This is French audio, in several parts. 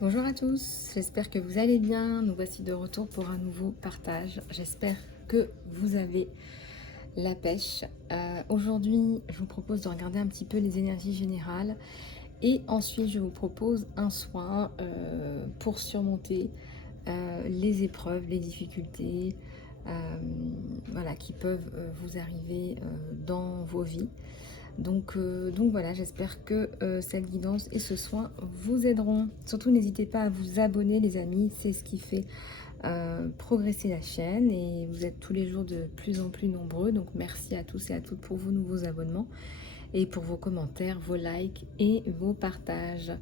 Bonjour à tous, j'espère que vous allez bien. Nous voici de retour pour un nouveau partage. J'espère que vous avez la pêche. Aujourd'hui, je vous propose de regarder un petit peu les énergies générales et ensuite je vous propose un soin pour surmonter les épreuves, les difficultés euh, voilà, qui peuvent vous arriver dans vos vies. Donc voilà, j'espère que cette guidance et ce soin vous aideront. Surtout, n'hésitez pas à vous abonner, les amis. C'est ce qui fait progresser la chaîne. Et vous êtes tous les jours de plus en plus nombreux. Donc merci à tous et à toutes pour vos nouveaux abonnements et pour vos commentaires, vos likes et vos partages.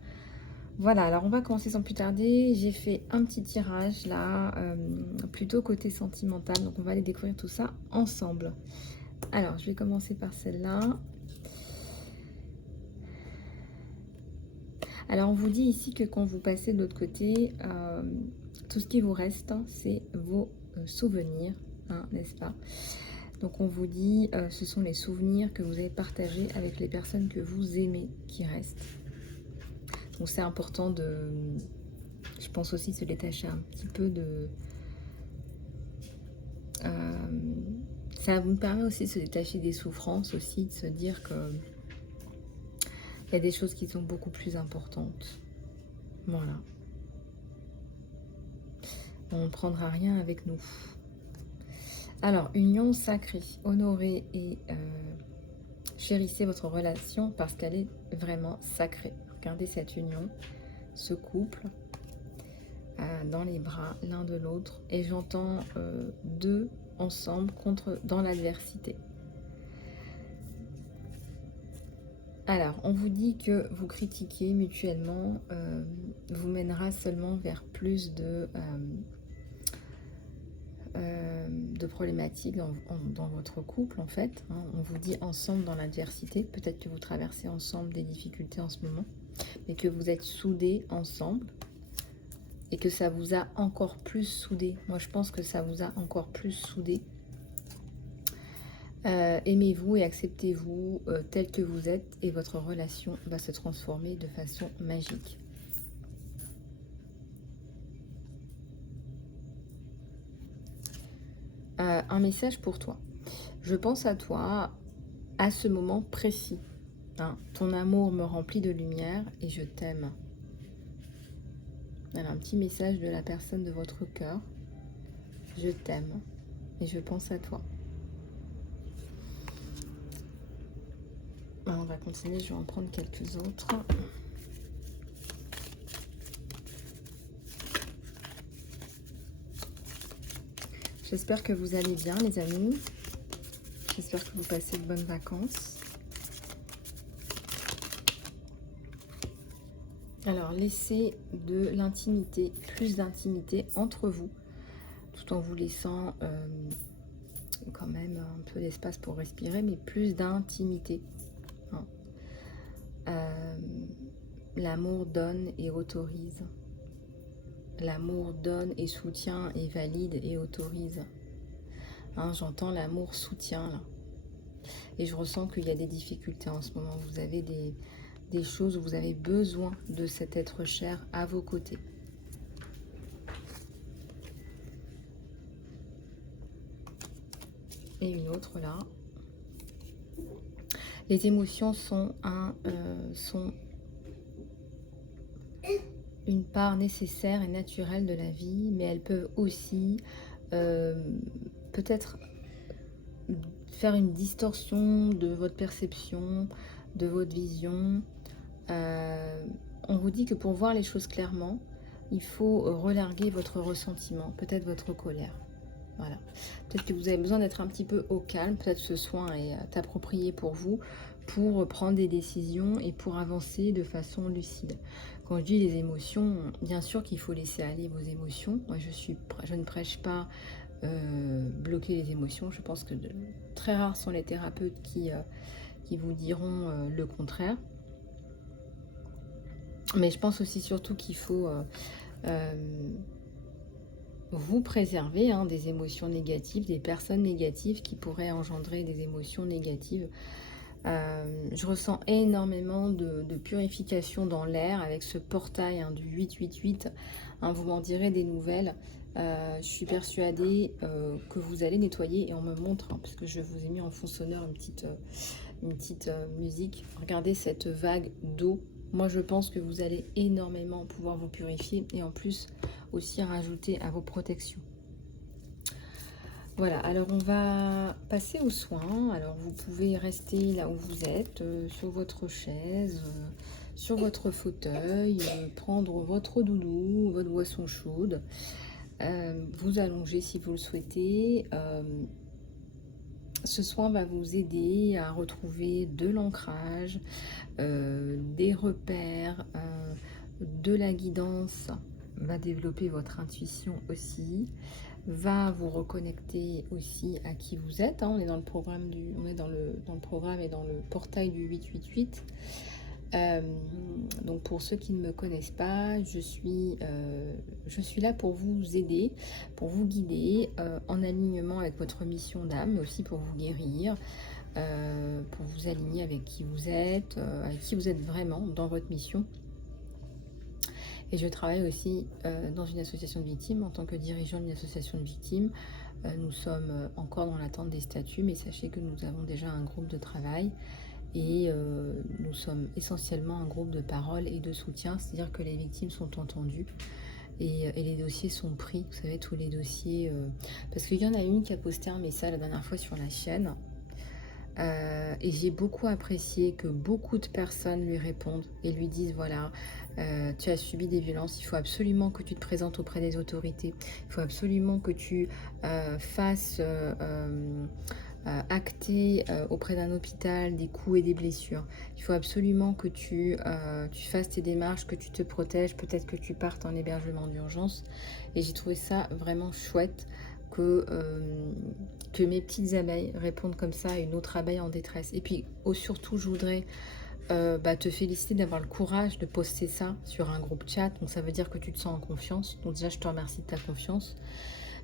Voilà, alors on va commencer sans plus tarder. J'ai fait un petit tirage là, plutôt côté sentimental. Donc on va aller découvrir tout ça ensemble. Alors, je vais commencer par celle-là. Alors, on vous dit ici que quand vous passez de l'autre côté, tout ce qui vous reste, hein, c'est vos souvenirs, hein, n'est-ce pas? Donc, on vous dit, ce sont les souvenirs que vous avez partagés avec les personnes que vous aimez qui restent. Donc, c'est important de, je pense aussi, se détacher un petit peu de... ça vous permet aussi de se détacher des souffrances, aussi, de se dire que il y a des choses qui sont beaucoup plus importantes. Voilà. On ne prendra rien avec nous. Alors, union sacrée. Honorez et chérissez votre relation parce qu'elle est vraiment sacrée. Regardez cette union, ce couple, dans les bras l'un de l'autre. Et j'entends deux ensemble dans l'adversité. Alors, on vous dit que vous critiquez mutuellement vous mènera seulement vers plus de problématiques dans votre couple, en fait. Hein. On vous dit ensemble dans l'adversité. Peut-être que vous traversez ensemble des difficultés en ce moment, mais que vous êtes soudés ensemble et que ça vous a encore plus soudés. Moi, je pense que ça vous a encore plus soudés. Aimez-vous et acceptez-vous tel que vous êtes et votre relation va se transformer de façon magique. Un message pour toi. Je pense à toi à ce moment précis. Hein. Ton amour me remplit de lumière et je t'aime. Voilà, un petit message de la personne de votre cœur. Je t'aime et je pense à toi. Alors, on va continuer, je vais en prendre quelques autres. J'espère que vous allez bien, les amis. J'espère que vous passez de bonnes vacances. Alors, laissez de l'intimité, plus d'intimité entre vous, tout en vous laissant quand même un peu d'espace pour respirer, mais plus d'intimité. Hein. L'amour donne et autorise. L'amour donne et soutient et valide et autorise. Hein, j'entends l'amour soutient là. Et je ressens qu'il y a des difficultés en ce moment. Vous avez des choses où vous avez besoin de cet être cher à vos côtés. Et une autre là. Les émotions sont une part nécessaire et naturelle de la vie, mais elles peuvent aussi peut-être faire une distorsion de votre perception, de votre vision. On vous dit que pour voir les choses clairement, il faut relarguer votre ressentiment, peut-être votre colère. Voilà. Peut-être que vous avez besoin d'être un petit peu au calme, peut-être que ce soin est approprié pour vous, pour prendre des décisions et pour avancer de façon lucide. Quand je dis les émotions, bien sûr qu'il faut laisser aller vos émotions. Moi, je ne prêche pas bloquer les émotions. Je pense que très rares sont les thérapeutes qui vous diront le contraire. Mais je pense aussi surtout qu'il faut vous préserver des émotions négatives, des personnes négatives qui pourraient engendrer des émotions négatives Je ressens énormément de purification dans l'air avec ce portail du 888. Vous m'en direz des nouvelles. Je suis persuadée que vous allez nettoyer et on me montre, parce que je vous ai mis en fond sonore une petite musique. Regardez cette vague d'eau. Moi, je pense que vous allez énormément pouvoir vous purifier et en plus aussi rajouter à vos protections. Voilà, alors on va passer aux soins. Alors vous pouvez rester là où vous êtes, sur votre chaise, sur votre fauteuil, prendre votre doudou, votre boisson chaude, vous allonger si vous le souhaitez. Ce soin va vous aider à retrouver de l'ancrage, des repères, de la guidance, va développer votre intuition aussi, va vous reconnecter aussi à qui vous êtes. On est dans le programme on est dans le programme et dans le portail du 888. Donc pour ceux qui ne me connaissent pas, je suis là pour vous aider, pour vous guider en alignement avec votre mission d'âme, mais aussi pour vous guérir, pour vous aligner avec qui vous êtes vraiment dans votre mission. Et je travaille aussi dans une association de victimes, en tant que dirigeant d'une association de victimes. Nous sommes encore dans l'attente des statuts, mais sachez que nous avons déjà un groupe de travail et nous sommes essentiellement un groupe de parole et de soutien, c'est-à-dire que les victimes sont entendues et les dossiers sont pris. Vous savez, tous les dossiers, parce qu'il y en a une qui a posté un message la dernière fois sur la chaîne, et j'ai beaucoup apprécié que beaucoup de personnes lui répondent et lui disent voilà, tu as subi des violences, il faut absolument que tu te présentes auprès des autorités, il faut absolument que tu fasses acter auprès d'un hôpital des coups et des blessures, il faut absolument que tu fasses tes démarches, que tu te protèges, peut-être que tu partes en hébergement d'urgence. Et j'ai trouvé ça vraiment chouette que mes petites abeilles répondent comme ça à une autre abeille en détresse. Et puis surtout, je voudrais te féliciter d'avoir le courage de poster ça sur un groupe chat. Donc ça veut dire que tu te sens en confiance. Donc déjà, je te remercie de ta confiance.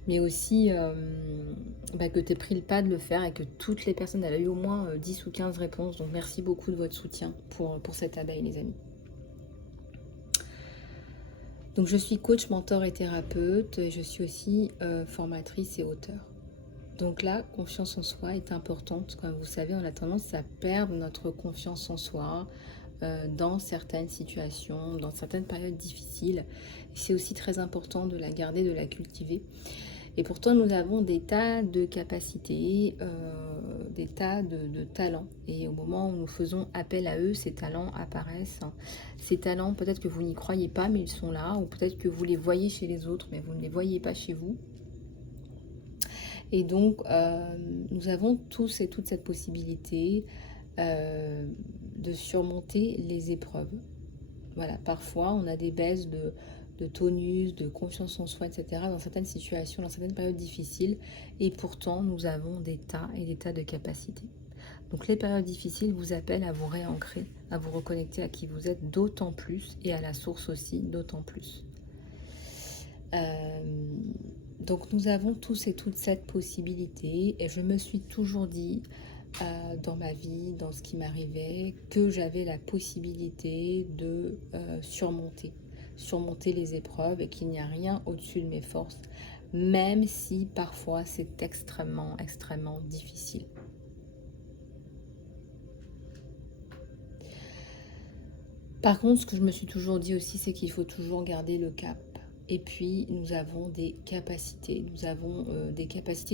Mais aussi que tu aies pris le pas de le faire et que toutes les personnes, elle a eu au moins 10 ou 15 réponses. Donc merci beaucoup de votre soutien pour cette abeille, les amis. Donc je suis coach, mentor et thérapeute. Et je suis aussi formatrice et auteure. Donc la confiance en soi est importante. Comme vous savez, on a tendance à perdre notre confiance en soi dans certaines situations, dans certaines périodes difficiles. C'est aussi très important de la garder, de la cultiver. Et pourtant, nous avons des tas de capacités, des tas de talents. Et au moment où nous faisons appel à eux, ces talents apparaissent. Ces talents, peut-être que vous n'y croyez pas, mais ils sont là. Ou peut-être que vous les voyez chez les autres, mais vous ne les voyez pas chez vous. Et donc, nous avons tous et toutes cette possibilité de surmonter les épreuves. Voilà, parfois, on a des baisses de tonus, de confiance en soi, etc. dans certaines situations, dans certaines périodes difficiles. Et pourtant, nous avons des tas et des tas de capacités. Donc, les périodes difficiles vous appellent à vous réancrer, à vous reconnecter à qui vous êtes d'autant plus et à la source aussi d'autant plus. Donc nous avons tous et toutes cette possibilité et je me suis toujours dit dans ma vie, dans ce qui m'arrivait, que j'avais la possibilité de surmonter les épreuves et qu'il n'y a rien au-dessus de mes forces, même si parfois c'est extrêmement, extrêmement difficile. Par contre, ce que je me suis toujours dit aussi, c'est qu'il faut toujours garder le cap. Et puis, nous avons des capacités.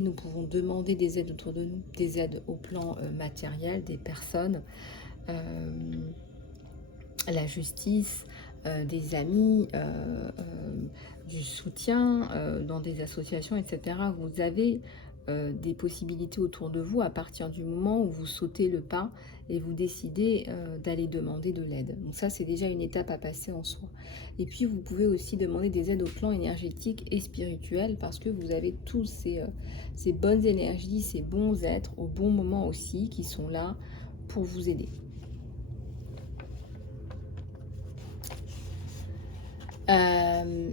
Nous pouvons demander des aides autour de nous, des aides au plan matériel, des personnes, la justice, des amis, du soutien dans des associations, etc. Vous avez des possibilités autour de vous à partir du moment où vous sautez le pas et vous décidez d'aller demander de l'aide. Donc ça, c'est déjà une étape à passer en soi. Et puis, vous pouvez aussi demander des aides au plan énergétique et spirituel parce que vous avez tous ces bonnes énergies, ces bons êtres au bon moment aussi qui sont là pour vous aider.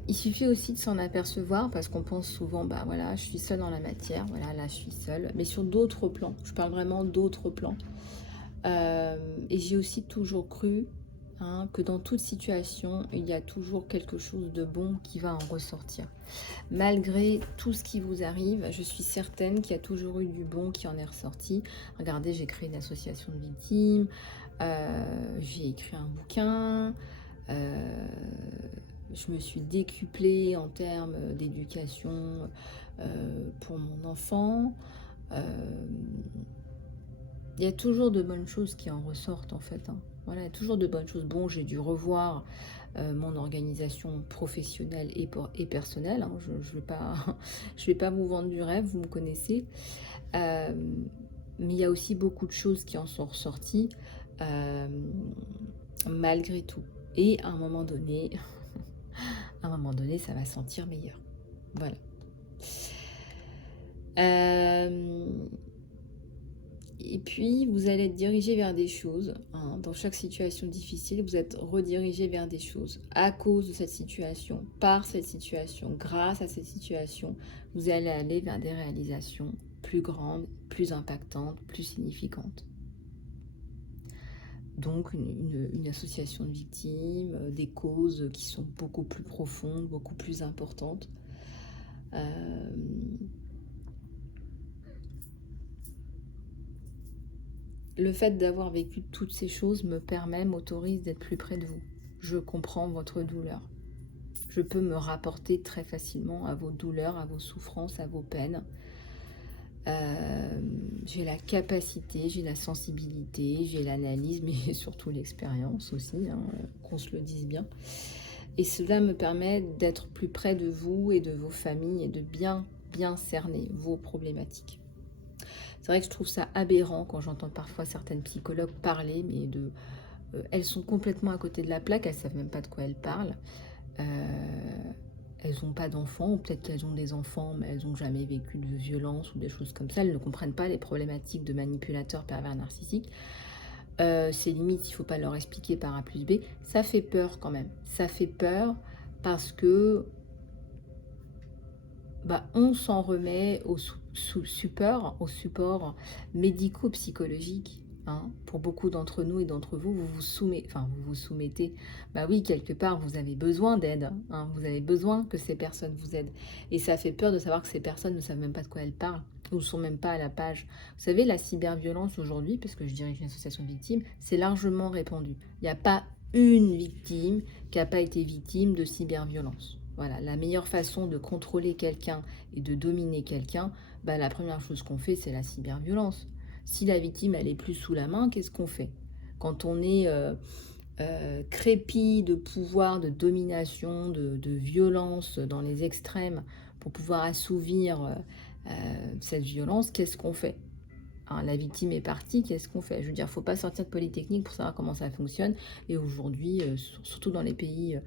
Il suffit aussi de s'en apercevoir parce qu'on pense souvent, bah voilà, je suis seule dans la matière, voilà, là je suis seule, mais sur d'autres plans, je parle vraiment d'autres plans. Et j'ai aussi toujours cru, hein, que dans toute situation, il y a toujours quelque chose de bon qui va en ressortir. Malgré tout ce qui vous arrive, je suis certaine qu'il y a toujours eu du bon qui en est ressorti. Regardez, j'ai créé une association de victimes, j'ai écrit un bouquin, euh, je me suis décuplée en termes d'éducation pour mon enfant. Euh, il y a toujours de bonnes choses qui en ressortent en fait, hein. Voilà, il y a toujours de bonnes choses. Bon, j'ai dû revoir mon organisation professionnelle et personnelle, hein. Je ne vais pas, je vais pas vous vendre du rêve, vous me connaissez. Euh, mais il y a aussi beaucoup de choses qui en sont ressorties euh, malgré tout. Et à un moment donné, ça va sentir meilleur. Voilà. Et puis, vous allez être dirigé vers des choses, hein. Dans chaque situation difficile, vous êtes redirigé vers des choses. À cause de cette situation, par cette situation, grâce à cette situation, vous allez aller vers des réalisations plus grandes, plus impactantes, plus significantes. Donc, une association de victimes, des causes qui sont beaucoup plus profondes, beaucoup plus importantes. Le fait d'avoir vécu toutes ces choses m'autorise d'être plus près de vous. Je comprends votre douleur. Je peux me rapporter très facilement à vos douleurs, à vos souffrances, à vos peines. J'ai la capacité, j'ai la sensibilité, j'ai l'analyse, mais surtout l'expérience aussi, hein, qu'on se le dise bien. Et cela me permet d'être plus près de vous et de vos familles et de bien cerner vos problématiques. C'est vrai que je trouve ça aberrant quand j'entends parfois certaines psychologues parler, mais elles sont complètement à côté de la plaque, elles ne savent même pas de quoi elles parlent. Elles n'ont pas d'enfants, ou peut-être qu'elles ont des enfants, mais elles n'ont jamais vécu de violence ou des choses comme ça. Elles ne comprennent pas les problématiques de manipulateurs pervers narcissiques. C'est limite, il ne faut pas leur expliquer par A plus B. Ça fait peur quand même. Ça fait peur parce que on s'en remet au support médico-psychologique. Hein. Pour beaucoup d'entre nous et d'entre vous, vous vous soumettez. Bah oui, quelque part, vous avez besoin d'aide. Hein. Vous avez besoin que ces personnes vous aident. Et ça fait peur de savoir que ces personnes ne savent même pas de quoi elles parlent ou ne sont même pas à la page. Vous savez, la cyberviolence aujourd'hui, parce que je dirige une association de victimes, c'est largement répandu. Il n'y a pas une victime qui n'a pas été victime de cyberviolence. Voilà, la meilleure façon de contrôler quelqu'un et de dominer quelqu'un, la première chose qu'on fait, c'est la cyberviolence. Si la victime, elle est plus sous la main, qu'est-ce qu'on fait? Quand on est crépi de pouvoir, de domination, de violence dans les extrêmes pour pouvoir assouvir cette violence, qu'est-ce qu'on fait? Hein, la victime est partie, qu'est-ce qu'on fait? Je veux dire, il ne faut pas sortir de Polytechnique pour savoir comment ça fonctionne. Et aujourd'hui, surtout dans les pays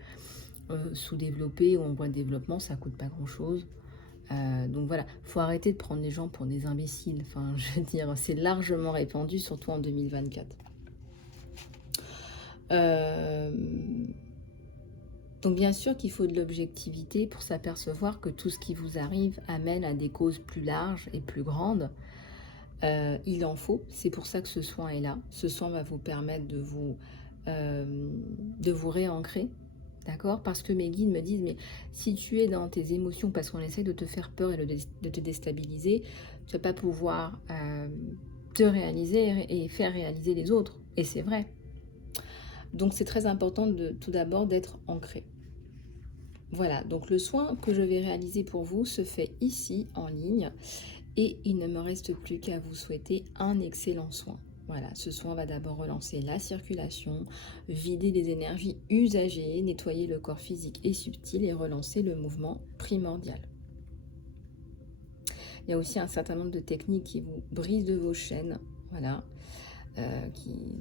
sous-développés ou en voie de développement, ça coûte pas grand-chose. Donc voilà, faut arrêter de prendre les gens pour des imbéciles. Enfin, je veux dire, c'est largement répandu, surtout en 2024. Donc bien sûr qu'il faut de l'objectivité pour s'apercevoir que tout ce qui vous arrive amène à des causes plus larges et plus grandes. Il en faut, c'est pour ça que ce soin est là. Ce soin va vous permettre de vous réancrer. D'accord? Parce que mes guides me disent, mais si tu es dans tes émotions, parce qu'on essaie de te faire peur et de te déstabiliser, tu ne vas pas pouvoir te réaliser et faire réaliser les autres. Et c'est vrai. Donc c'est très important tout d'abord d'être ancré. Voilà, donc le soin que je vais réaliser pour vous se fait ici en ligne et il ne me reste plus qu'à vous souhaiter un excellent soin. Voilà, ce soin va d'abord relancer la circulation, vider les énergies usagées, nettoyer le corps physique et subtil et relancer le mouvement primordial. Il y a aussi un certain nombre de techniques qui vous brisent de vos chaînes, voilà,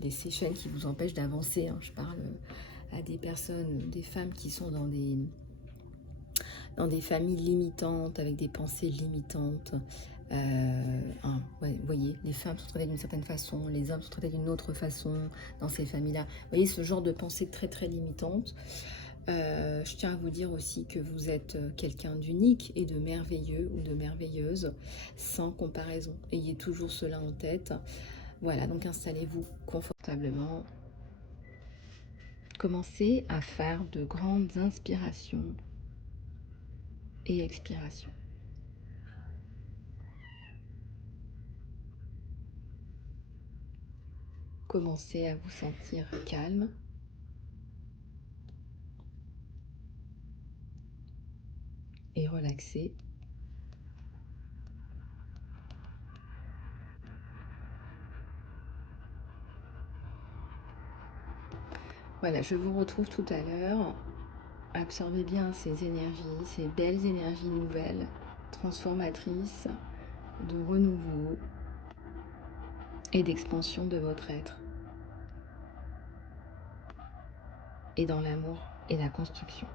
ces chaînes qui vous empêchent d'avancer. Hein. Je parle à des personnes, des femmes qui sont dans des familles limitantes, avec des pensées limitantes. Vous voyez, les femmes sont traitées d'une certaine façon, les hommes sont traités d'une autre façon dans ces familles-là. Vous voyez, ce genre de pensée très très limitante. Je tiens à vous dire aussi que vous êtes quelqu'un d'unique et de merveilleux ou de merveilleuse, sans comparaison. Ayez toujours cela en tête. Voilà, donc installez-vous confortablement. Commencez à faire de grandes inspirations et expirations. Commencez à vous sentir calme. Et relaxé. Voilà, je vous retrouve tout à l'heure. Absorbez bien ces énergies, ces belles énergies nouvelles, transformatrices, de renouveau et d'expansion de votre être. Et dans l'amour et la construction.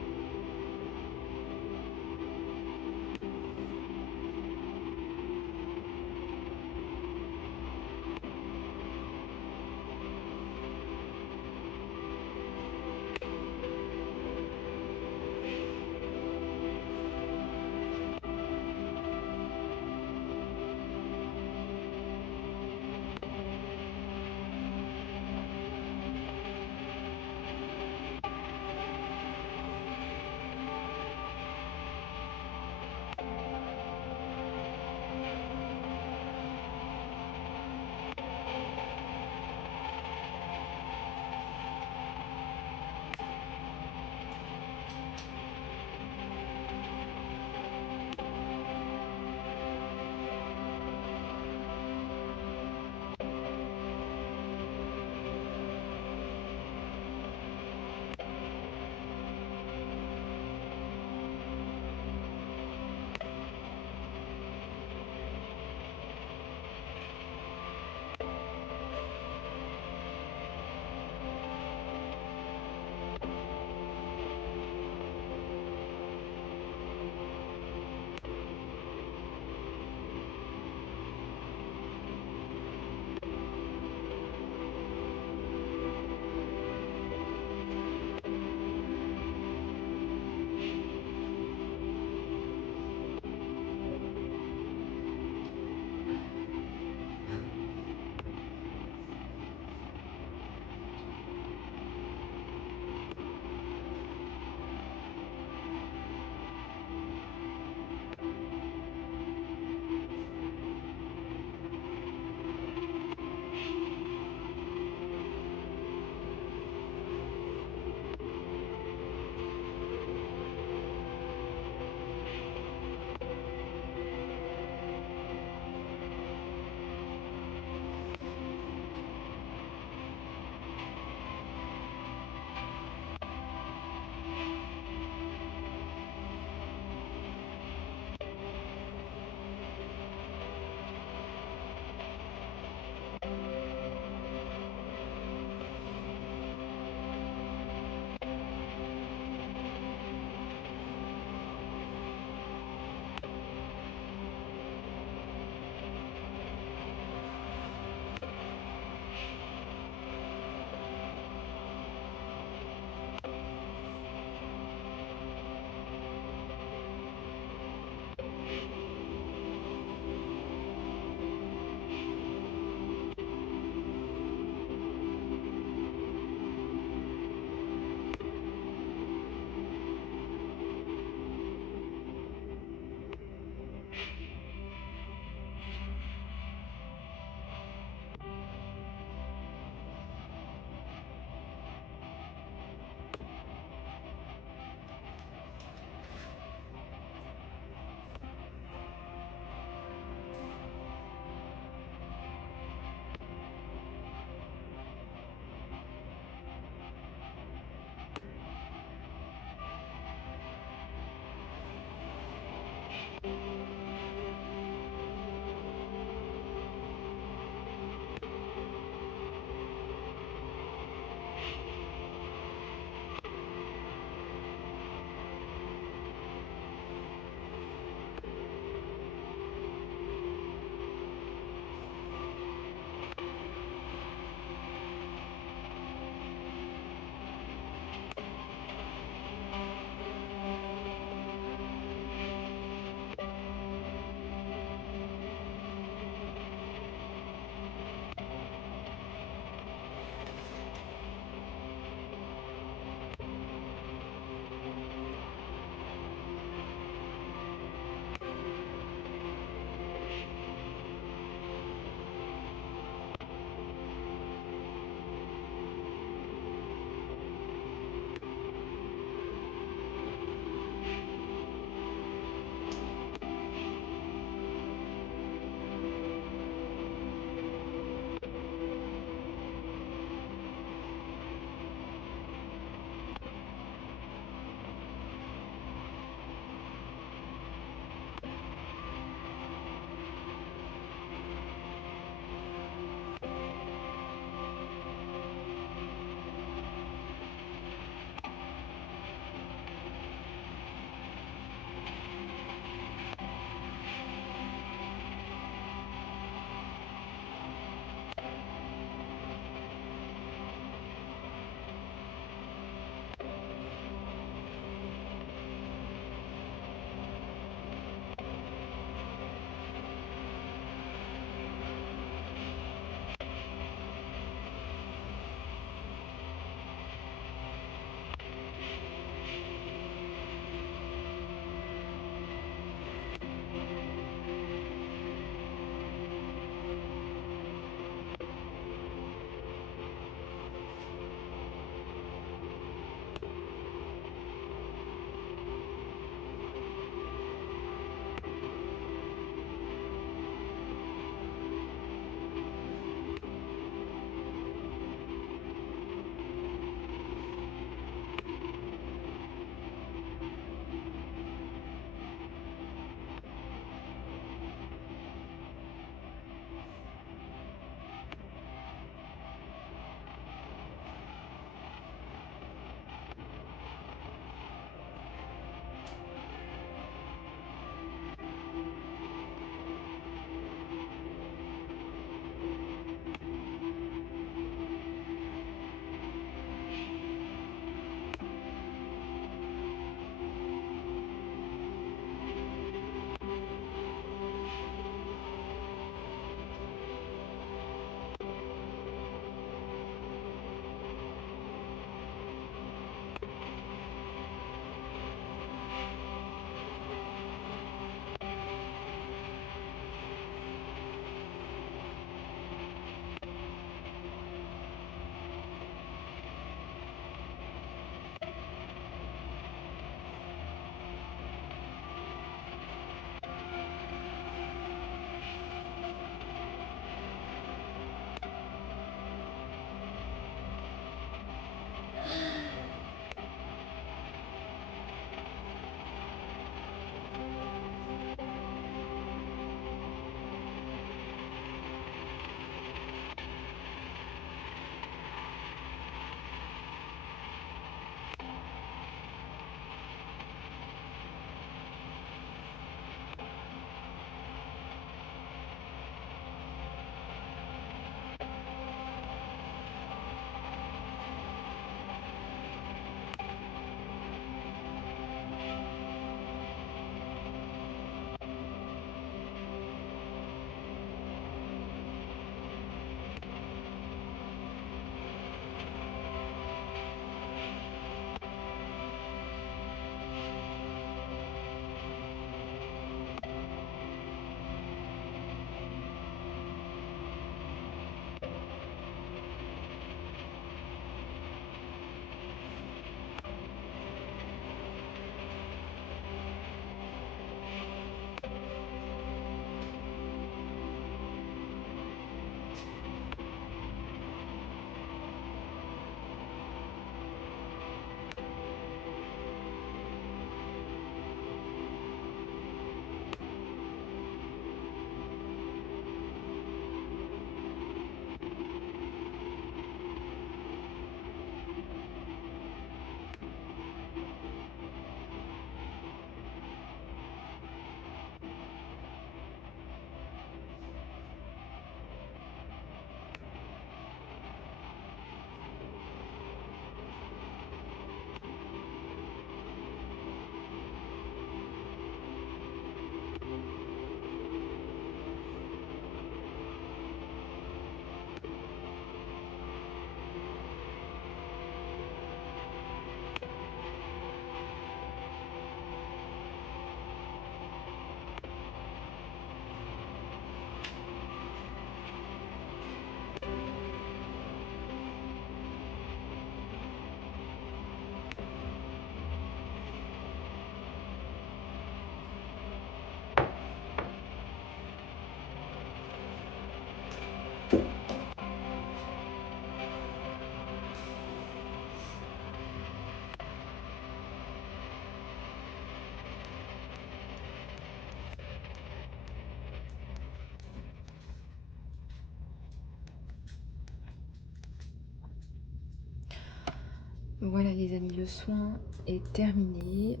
Voilà les amis, le soin est terminé.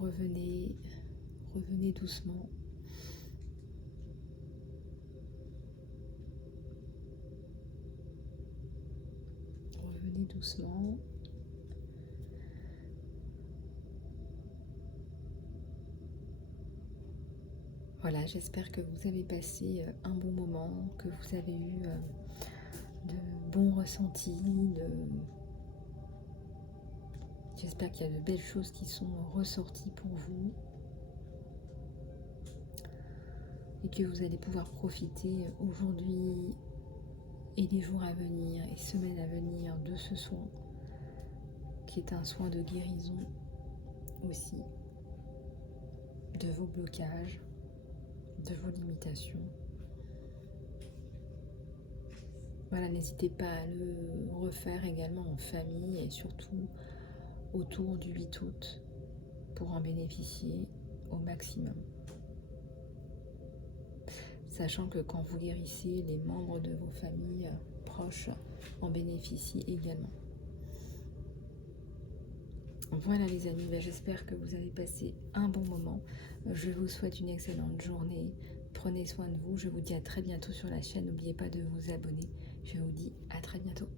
Revenez, revenez doucement. Revenez doucement. Voilà, j'espère que vous avez passé un bon moment, que vous avez eu de bons ressentis, j'espère qu'il y a de belles choses qui sont ressorties pour vous et que vous allez pouvoir profiter aujourd'hui et les jours à venir et semaines à venir de ce soin qui est un soin de guérison aussi, de vos blocages, de vos limitations. Voilà, n'hésitez pas à le refaire également en famille et surtout autour du 8 août pour en bénéficier au maximum. Sachant que quand vous guérissez, les membres de vos familles proches en bénéficient également. Voilà les amis, j'espère que vous avez passé un bon moment. Je vous souhaite une excellente journée. Prenez soin de vous. Je vous dis à très bientôt sur la chaîne. N'oubliez pas de vous abonner. Je vous dis à très bientôt.